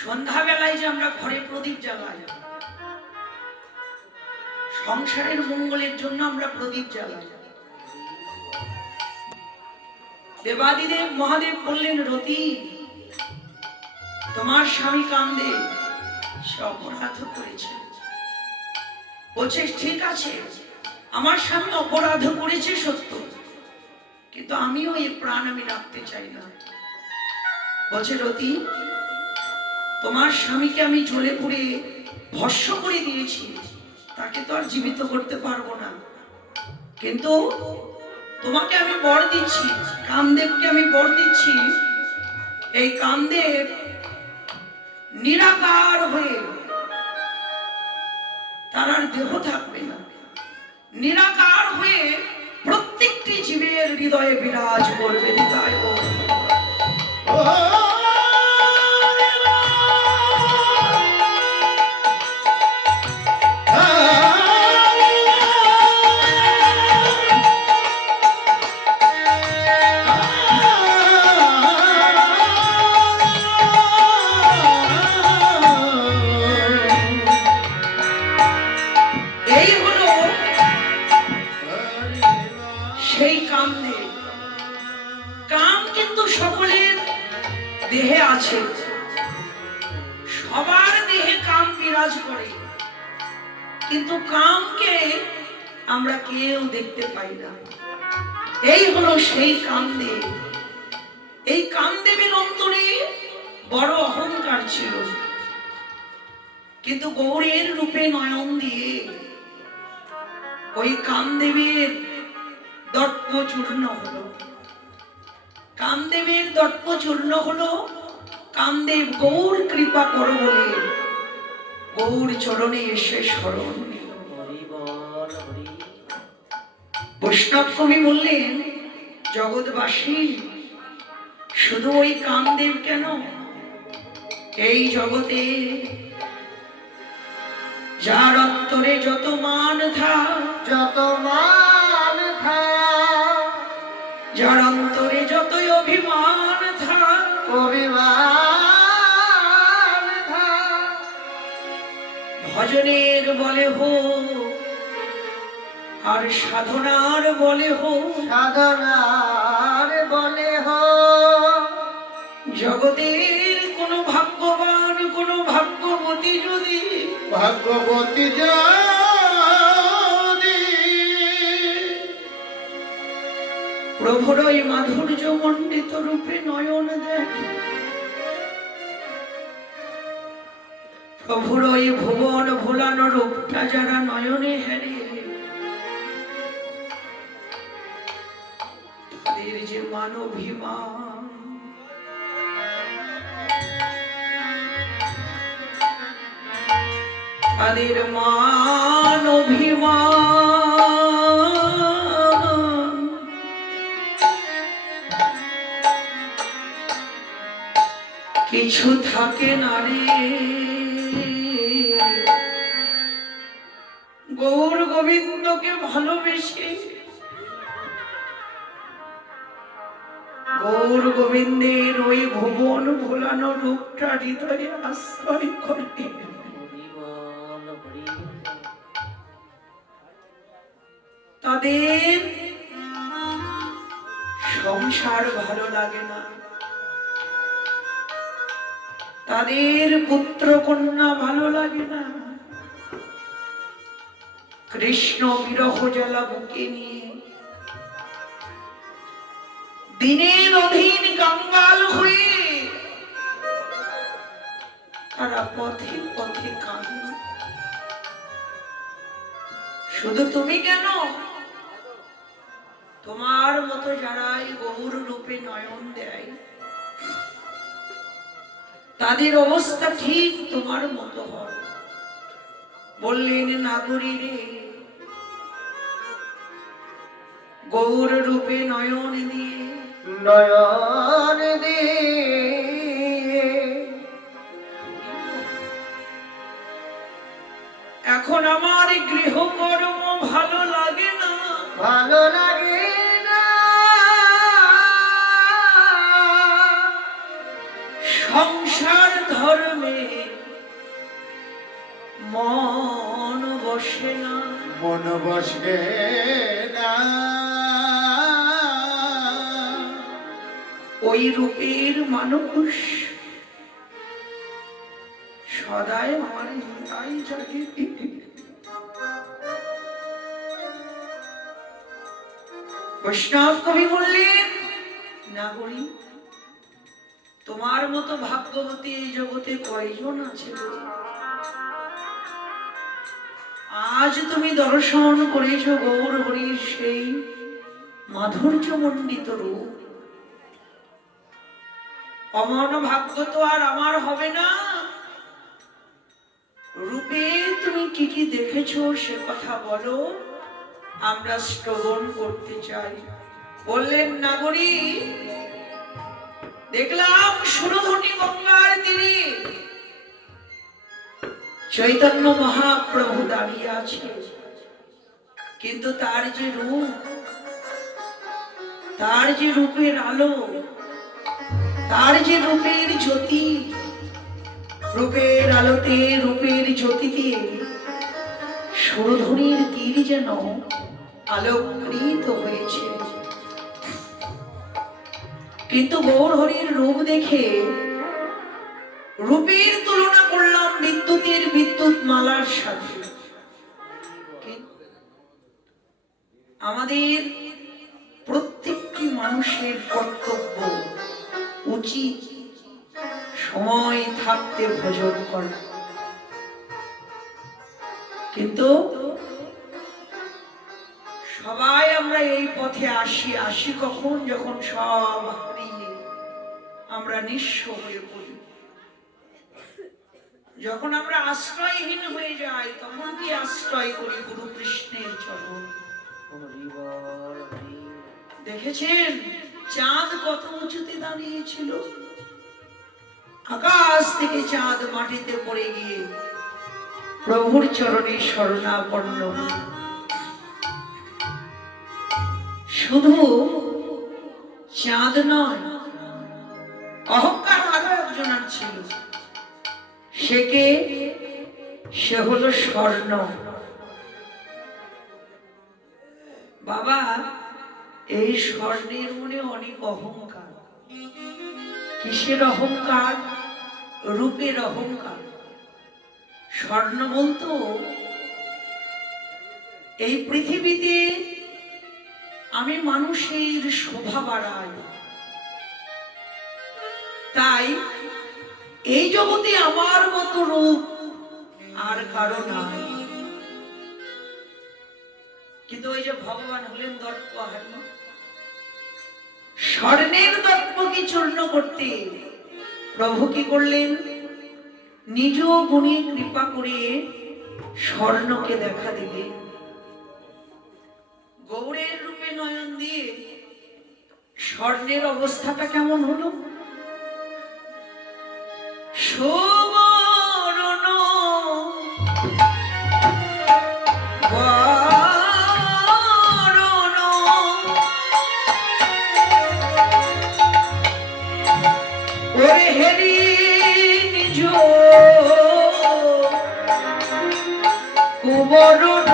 সন্ধ্যাবেলায় যে আমরা ঘরে প্রদীপ জ্বালাই, সংসারের মঙ্গলের জন্য আমরা প্রদীপ জ্বালাই। দেবাদিদেব মহাদেব বললেন, রতি তোমার স্বামী কান্দে, সে অপরাধ করেছে। বলছে ঠিক আছে, আমার স্বামী অপরাধ করেছে সত্য, কিন্তু আমিও এই প্রাণ আমি রাখতে চাই না। বলছে রতি, তোমার স্বামীকে আমি জ্বলে পুড়ে ভস্ম করে দিয়েছি, তাকে তো আর জীবিত করতে পারবো না, কিন্তু তোমাকে আমি বর দিচ্ছি, কামদেবকে আমি বর দিচ্ছি, এই কামদেব নিরাকার হয়ে তার আর দেহ থাকবে না, নিরাকার হয়ে প্রত্যেকটি জীবের হৃদয়ে বিরাজ করবে। হৃদয় দেহে আছে, সবার দেহে কাম বিরাজ করে, কিন্তু কামকে আমরা কেউ দেখতে পাই না। এই হলো সেই কামদেব। এই কামদেবের অন্তরে বড় অহংকার ছিল, কিন্তু গৌরের রূপে নয়ন দিয়ে ওই কামদেবের দর্প চূর্ণ হলো। কামদেবের দর্প চূর্ণ হলো। কামদেব গৌর কৃপা করো বলে গৌর চরণে এসে শরণ নিল। বৈষ্ণব কবি বললেন, জগৎবাসী শুধু ওই কামদেব কেন, এই জগতে যার অন্তরে যত মান থা, যত মান থা, যার অন্তরে যতই অভিমান থা, অভিমান থা, ভজনের বলে হো আর সাধনার বলে হো, সাধনার বলে হো, জগতের কোন ভাগ্যবান কোন ভাগ্যবতী যদি, ভাগ্যবতী যদি প্রভুর ওই মাধুর্য মণ্ডিত রূপে নয়ন দেখে, প্রভুর ওই ভুবন ভোলানো রূপটা যারা নয়নে হেরে, তাদের যে মানবিমান, তাদের মান অভিমান কিছু থাকে না রে। গৌর গোবিন্দকে ভালোবেসে গৌর গোবিন্দের ওই ভুবন ভোলানো রূপটা হৃদয়ে আশ্রয় করে, তাদের সংসার ভালো লাগে না, তাদের পুত্র কন্যা ভালো লাগে না, কৃষ্ণ বিরহ জ্বালা বুকে নিয়ে দিনের অধীন কাঙ্গাল হয়ে তারা পথে পথে কাঁদে। শুধু তুমি কেন, তোমার মতো যারাই গৌর রূপে নয়ন দেয়, তাদের অবস্থা ঠিক তোমার মতো হয়। বললেন, নাগরী রে, গৌর রূপে নয়ন দিয়ে, নয়ন দিয়ে এখন আমার গৃহকর্ম ভালো লাগে না, ভালো লাগে না, সংসার ধর্মে মন বসে না, মন বসে না ওই রূপের মানুষ সদাই আমার হৃদয় জাগে। বৈষ্ণব কবি বললেন, নাগরী তোমার মতো ভাগ্যবতী এই জগতে কয়জন আছে? আজ তুমি দর্শন করেছ গৌর হরির সেই মাধুর্য মণ্ডিত রূপ। অমন ভাগ্য তো আর আমার হবে না। রূপে তুমি কি কি দেখেছো সে কথা বলো, আমরা শ্রবণ করতে চাই। বললেন, নাগরী দেখলাম সুরধনী গঙ্গার তীরে চৈতন্য মহাপ্রভু দাঁড়িয়ে আছে, কিন্তু তার যে রূপ, তার যে রূপের আলো, তার যে রূপের জ্যোতি, রূপের আলোতে রূপের জ্যোতিতে সুরধনীর তীর যেন আলোকৃত হয়েছে। কিন্তু গৌর হরির রূপ দেখে রূপের তুলনা করলাম বিদ্যুতের বিদ্যুৎ মালার সাথে। আমাদের প্রত্যেকটি মানুষের কর্তব্য, উচিত সময় থাকতে ভজন করা। কিন্তু সবাই আমরা এই পথে আসি কখন? যখন সব হারিয়ে আমরা নিঃস্ব হয়ে পড়ি, যখন আমরা আশ্রয়হীন হয়ে যাই, তখন কি আশ্রয় করি? গুরু কৃষ্ণের চরণ। দেখেছেন চাঁদ কত উঁচুতে দাঁড়িয়েছিল, আকাশ থেকে চাঁদ মাটিতে পড়ে গিয়ে প্রভুর চরণে শরণাপন্ন। শুধু চাঁদ নয়, অহংকার আরো একজন ছিল। সে হলো স্বর্ণ। বাবা, এই স্বর্ণের মনে অনেক অহংকার। কিসের অহংকার? রূপের অহংকার। স্বর্ণ বলতো, এই পৃথিবীতে আমি মানুষের শোভা বাড়াই, তাই এই জগতে আমার মতো রূপ আর কারো নাই। কিন্তু ওই যে ভগবান হলেন দর্পহারি, স্বর্ণের দর্পকে চূর্ণ করতে প্রভু কি করলেন? নিজ গুণে কৃপা করে স্বর্ণকে দেখা দিবে। গৌরের রূপে নয়ন দিয়ে স্বর্ণের অবস্থাটা কেমন হলো? সুবর্ণ বরণ ওরে হেরি নিজ কুবরণ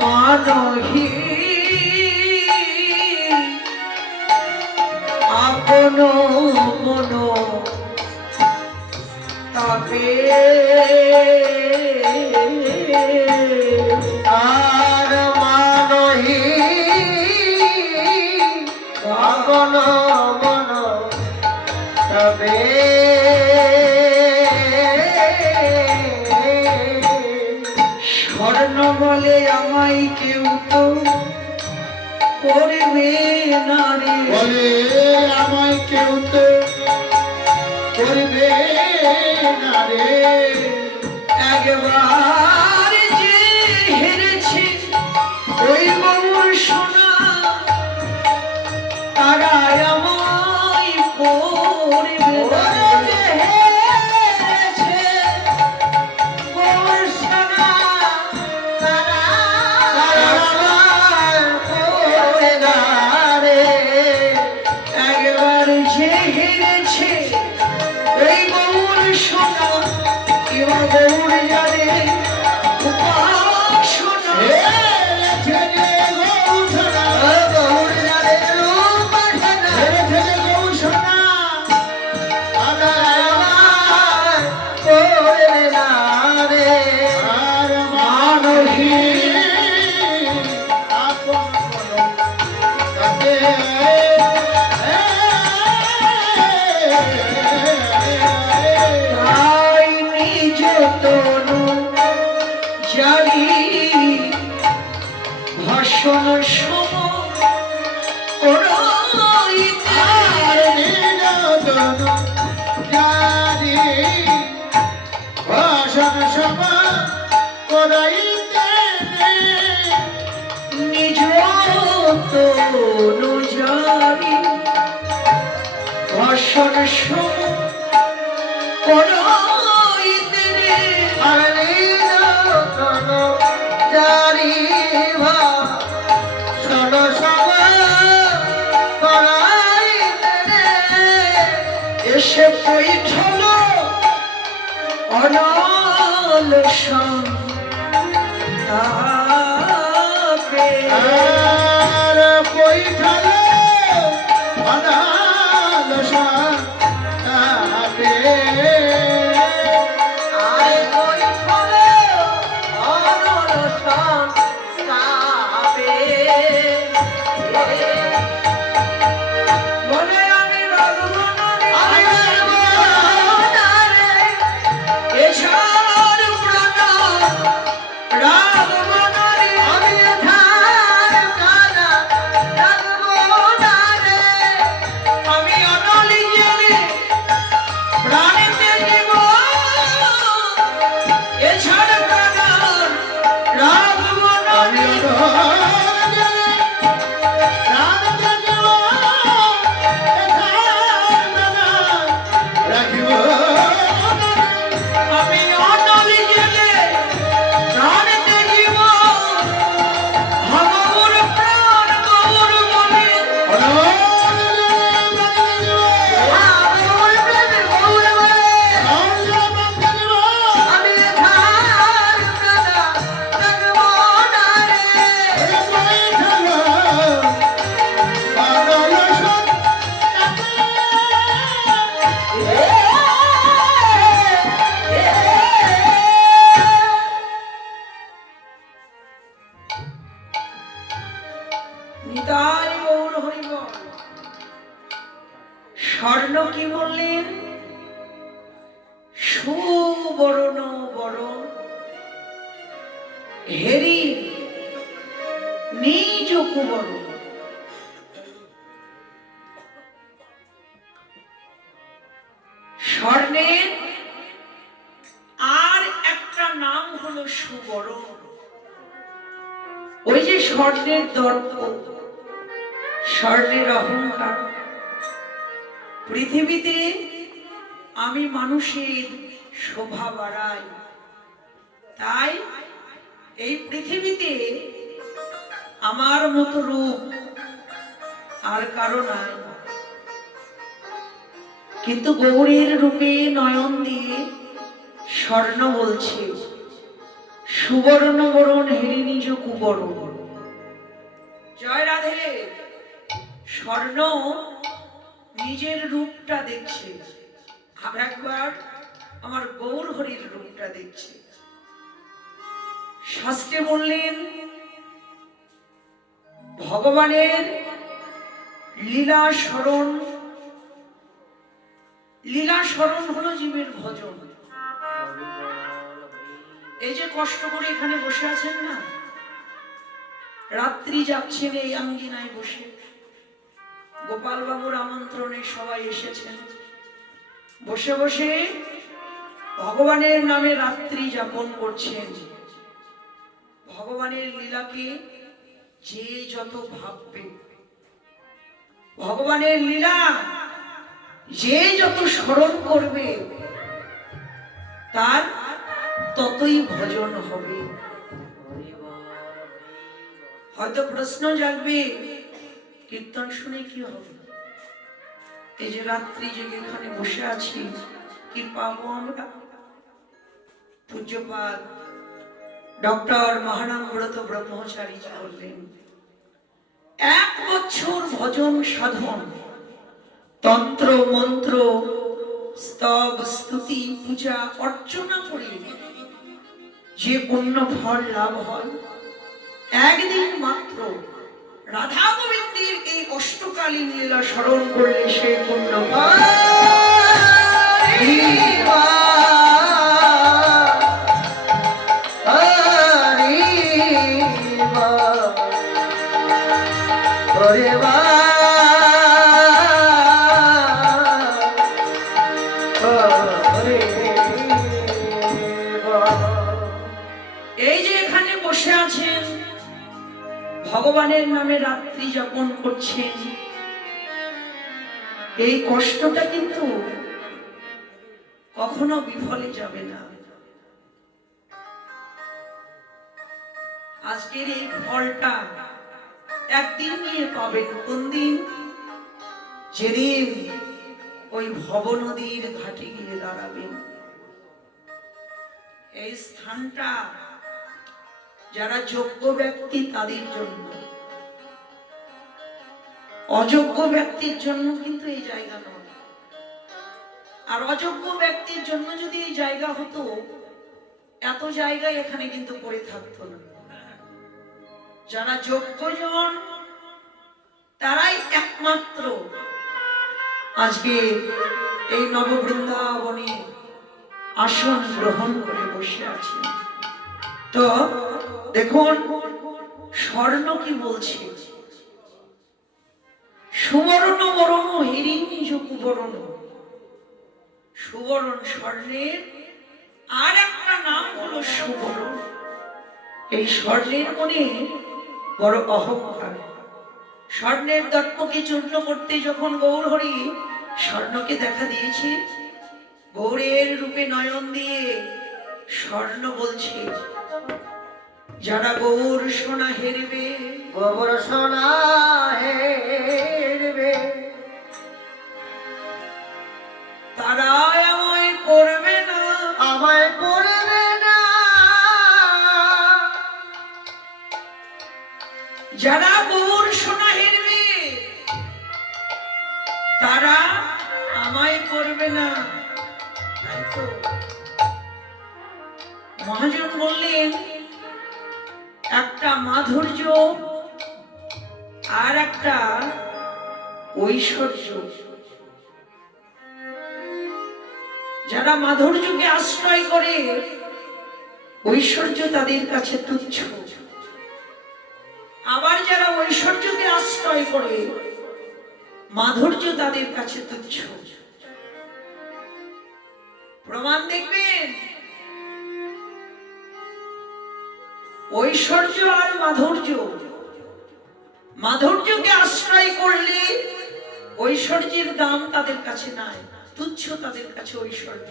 মানহি আপন মন তাপে আর মানহি আপন মন তবে স্বর্ণ বলে আমায় কেউ তো করবে না রে, বলে আমায় কেউ তো করবে না রে। একবার যে হেরেছে ওই গৌর সোনা না রে একবার যে হেরেছে ওই গৌর সোনা এবার গৌর জানে উপাসনা। হেরেছে রে গৌরসোনা, গৌর জানে উপাসনা। হেরেছে রে গৌরসোনা, আমার করবে না রে আর মানবী। আপন কোনো তাতে তাই নিজ তনু জারি ভাষণ সম করাইতে। আর নিরতন জারি ভাষণ সভা করাইতে নিজ তনু জারি ভাষণ সম করাইতে রে। আর নিরতন জারি ভাষণ সভা করাইতে এসে পৈঠল অনল সন্তাপে। আর পৈঠাল অনাল সাথে আয় পৈঠল অনল সন্তাপে। বলে আমি রঘুবনে আমি রঘুবনে এছাড় পুরানা রাঘবনে আমি ধার কানা রাঘবনে আমি অনলি জেলে প্রাণীতে জীব এছাড় কানা আমি রাঘবনে রাখিব আমি অনলি জেলে প্রাণীতে জীব আমার প্রাণ গৌর বলে আমার প্রাণ গৌর বলে আমি ধার কানা রাঘবনে নিতাই গৌর হরিবল। স্বর্ণ কি বললেন? সুবর্ণ বরণ হেরি নিজ কুবরণ। স্বর্ণের আর একটা নাম হলো সুবরণ। ওই যে স্বর্ণের দর্প, স্বর্ণের অহংকার। পৃথিবীতে আমি মানুষের শোভা বাড়াই, তাই এই পৃথিবীতে আমার মতো রূপ আর কারো নাই। কিন্তু গৌরীর রূপে নয়ন দিয়ে স্বর্ণ বলছে সুবর্ণ বরণ হেরি নিজ কুবরণ। জয় রাধে। স্বর্ণ নিজের রূপটা দেখছে, আর একবার আমার গৌর হরির রূপটা দেখছে। শাস্ত্রে বললেন ভগবানের লীলা স্মরণ। লীলা স্মরণ হলো জীবের ভজন। এই যে কষ্ট করে এখানে বসে আছেন না, রাত্রি যাচ্ছেন এই আঙ্গিনায় বসে, গোপাল বাবুর আমন্ত্রণে সবাই এসেছেন, বসে বসে ভগবানের নামে রাত্রি যাপন করছেন। ভগবানের লীলাকে যে যত ভাববে, ভগবানের লীলা যে যত স্মরণ করবে, তার ততই ভজন হবে। হয়তো প্রশ্ন জাগবে, কীর্তন শুনে কি হবে? এই যে রাত্রি জেগে এখানে বসে আছি, কি পাবো আমরা? পূজ্যপাদ ডক্টর মহানামব্রত ব্রহ্মচারী বললেন, 1 বছর ভজন সাধন, তন্ত্র মন্ত্র স্তব স্তুতি পূজা অর্চনা করে যে পুণ্য ফল লাভ হয়, একদিন মাত্র রাধা গোবিন্দের এই অষ্টকালীন লীলা স্মরণ করলে সে পুণ্য ফল। এই যে এখানে বসে আছেন, ভগবানের নামে রাত্রি যাপন করছেন, এই কষ্টটা কিন্তু কখনো বিফলে যাবে না। আজকের এই ফলটা একদিন নিয়ে পাবেন। কোন দিন? যেদিন ওই ভব নদীর ঘাটে গিয়ে দাঁড়াবেন। এই স্থানটা যারা যোগ্য ব্যক্তি তাদের জন্য, অযোগ্য ব্যক্তির জন্য কিন্তু এই জায়গা নয়। আর অযোগ্য ব্যক্তির জন্য যদি এই জায়গা হতো, এত জায়গা এখানে কিন্তু পড়ে থাকতো না। যারা যোগ্যজন তারাই একমাত্র আজকে এই নববৃন্দাবনে আসন গ্রহণ করে বসে আছে। তো দেখুন স্বর্ণ কি বলছে, সুবর্ণ বরণ হেরি নিজ কুবরণ। সুবরণ স্বর্ণের আর একটা নাম হলো সুবরণ। এই স্বর্ণের মনে বড় অহংকার। স্বর্ণের দর্পকে চূর্ণ করতে যখন গৌর হরি স্বর্ণকে দেখা দিয়েছে, গৌরের রূপে নয়ন দিয়ে স্বর্ণ বলছে, যারা গৌর সোনা হেরবে, গোবর সোনা হেরবে, তারা আমায় করবে না, আমায় করবে না। যারা গৌর সোনা হেরবে তারা আমায় করবে না। তাই তো মহাজন বললেন, একটা মাধুর্য আর একটা ঐশ্বর্য। যারা মাধুর্যকে আশ্রয় করে, ঐশ্বর্য তাদের কাছে তুচ্ছ। আবার যারা ঐশ্বর্যকে আশ্রয় করে, মাধুর্য তাদের কাছে তুচ্ছ। প্রমাণ দেখবেন, ঐশ্বর্য আর মাধুর্য, মাধুর্যকে আশ্রয় করলে ঐশ্বর্যের দাম তাদের কাছে নাই, তুচ্ছ তাদের কাছে ঐশ্বর্য।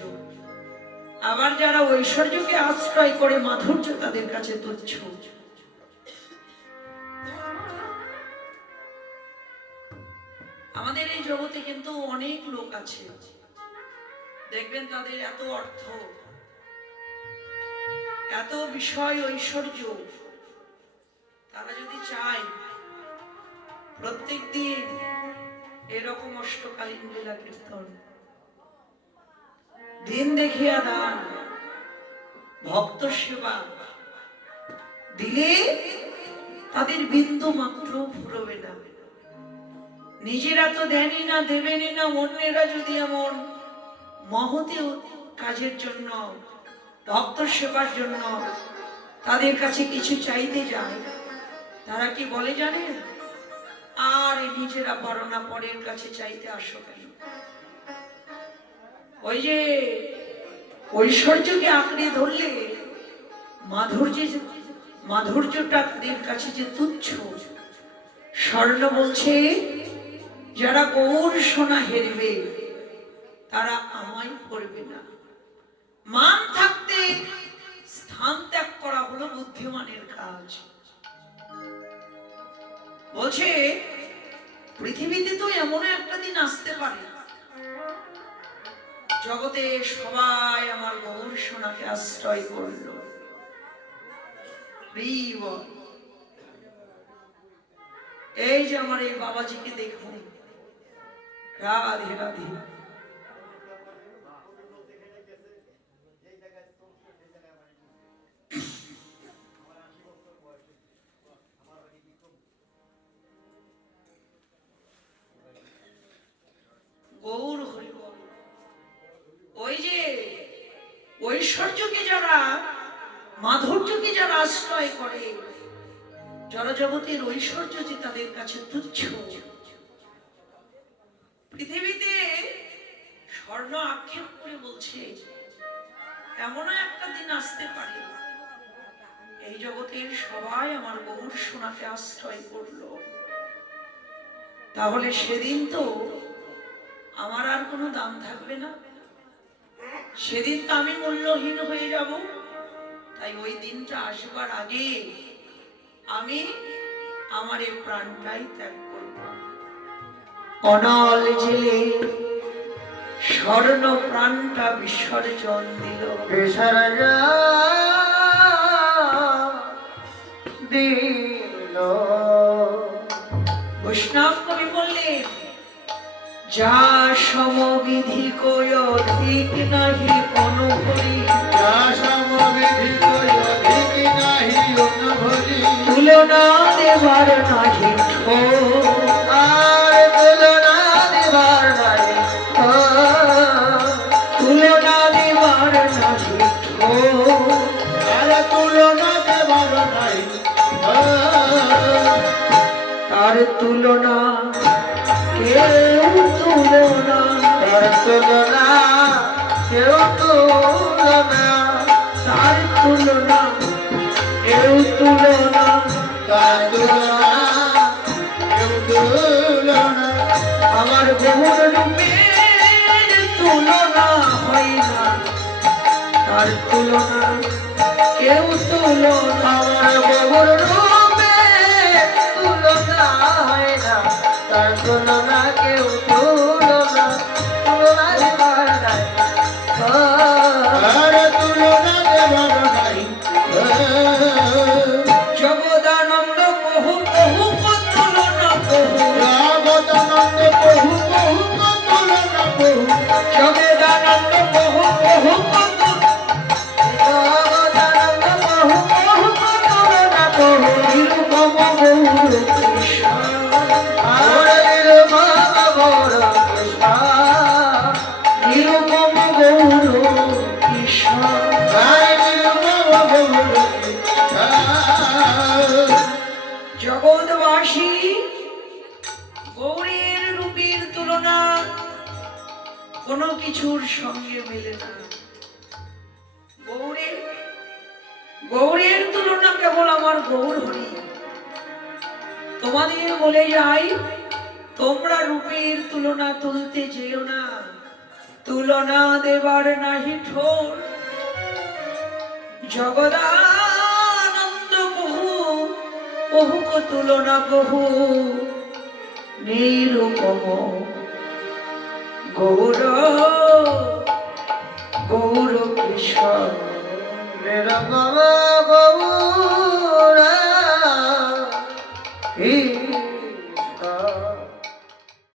আবার যারা ঐশ্বর্যকে আশ্রয় করে, মাধুর্য তাদের কাছে তুচ্ছ। আমাদের এই জগতে কিন্তু অনেক লোক আছে, দেখবেন তাদের এত অর্থ, এত বিষয় ঐশ্বর্য, তারা যদি চায় প্রত্যেক দিন এরকম অষ্টকালীন লীলা কীর্তন, দিন দেখিয়া দান, ভক্ত সেবা দিলে তাদের বিন্দু মাত্র ফুরবে না। নিজেরা তো দেনই না, দেবেনই না, অন্যেরা যদি এমন মহতি কাজের জন্য, ভক্ত সেবার জন্য তাদের কাছে কিছু চাইতে যায়, তারা কি বলে জানেন? আর নিজেরা পারো না, পরের কাছে চাইতে আসো কেন? ওই যে ঐশ্বর্যকে আঁকড়ে ধরলে মাধুর্যটা তাদের কাছে যে তুচ্ছ। স্বর্ণ বলছে, যারা গৌর সোনা হেরবে তারা আমায় করবে না। মান থাকতে স্থান ত্যাগ করা হলো বুদ্ধিমানের কাজ। বলছে পৃথিবীতে তো এমন একটা দিন আসতে পারে জগতে সবাই আমার গৌর সোনাকে আশ্রয় করল। এই যে আমার এই বাবাজিকে দেখুন, রাধে রাধে। গৌর হরি বল। ওই যে ঐশ্বর্যকে যারা, মাধুর্যকে যারা আশ্রয় করে, জড়জগতের ঐশ্বর্য যে তাদের কাছে তুচ্ছ। পৃথিবীতে স্বর্ণ আক্ষেপ করে বলছে এমন একটা দিন আসতে পারে এই জগতের সবাই আমার গৌর সোনাকে আশ্রয় করলো, তাহলে সেদিন তো আমার আর কোনো দাম থাকবে না, সেদিন তো আমি মূল্যহীন হয়ে যাব। তাই ওই দিনটা আসবার আগে আমি আমার এই প্রাণটাই ত্যাগ করব। অনল জেলে স্বর্ণ প্রাণটা বিসর্জন দিল, বৈষ্ণব কবি বললেন যা সমবিধি কই অধিক নাহি অনুভরি, যা সমবিধি কই অধিক নাহি অনুভরি, তুলনা দেবার নাহি ঠোর, আর তুলনা দেবার নাহি ঠোর, তুলনা দেবার নাহি ঠোর, আর তুলনা দেবার নাহি ঠোর, তার তুলনা কেউ তুলনা, তার তুলনা কেউ তুলনা, তার তুলনা কেউ তুলনা, তার তুলনা কেউ তুলনা, আমার গৌর রূপের তুলনা হয় না, তার তুলনা কেউ তুলনা, আমার গৌর রূপে তুলনা হয় না, তার তুলনা কেউ তুলনা, তুলনা দেবার নাই, আর তুলনা দেবার নাই। জগদানন্দ বহু বহু তুলনা বহু, জগদানন্দ বহু বহু তুলনা বহু, জগদানন্দ বহু বহু জগদানন্দ বহু বহু তুলনা বহু, নিরুপম গৌর কৃষ্ণ, আর নির্মম গৌর কৃষ্ণ, নিরুপম গৌর কৃষ্ণ। আর নির্মম গৌর কৃষ্ণ। জগৎবাসী গৌরের রূপের তুলনা কোনো কিছুর সঙ্গে মেলে না। গৌরের তুলনা কেবল আমার গৌর হরি। তোমাদের বলে যাই, তোমরা রূপের তুলনা তুলতে যেও না, তুলনা দেবার নাহি ঠোর। জগদানন্দ বহু বহু তুলনা বহু, নিরূপম গৌর গৌর কৃষ্ণ। নির্মম গৌর